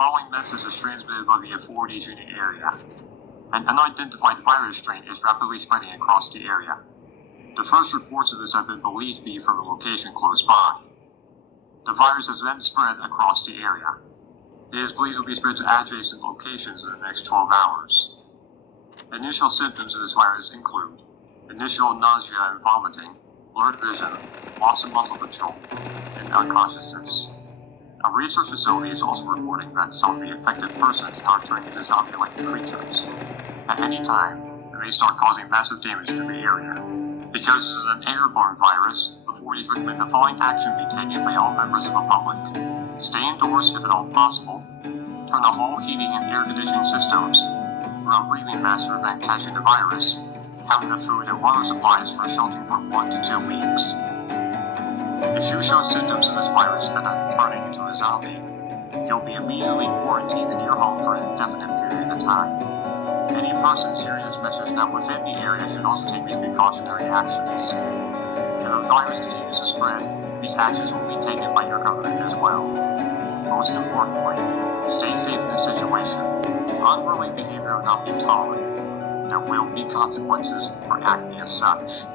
following message is transmitted by the authorities in the area. An unidentified virus strain is rapidly spreading across the area. The first reports of this have been believed to be from a location close by. The virus has then spread across the area. It is believed to be spread to adjacent locations in the next 12 hours. Initial symptoms of this virus include initial nausea and vomiting, blurred vision, loss of muscle control, and unconsciousness. A research facility is also reporting that some of the affected persons are turning into zombie-like creatures. At any time, they may start causing massive damage to the area. Because this is an airborne virus, authorities recommend the following action be taken by all members of the public. Stay indoors if at all possible. Turn off all heating and air conditioning systems. Wear a breathing mask to prevent catching the virus. Have enough food and water supplies for sheltering for 1 to 2 weeks. If you show symptoms of this virus and are turning into a zombie, you'll be immediately quarantined in your home for an indefinite period of time. Any persons hearing this message not within the area should also take these precautionary actions. If the virus continues to spread, these actions will be taken by your government as well. Most importantly, stay safe in this situation. Unruly behavior will not be tolerated. There will be consequences for acting as such.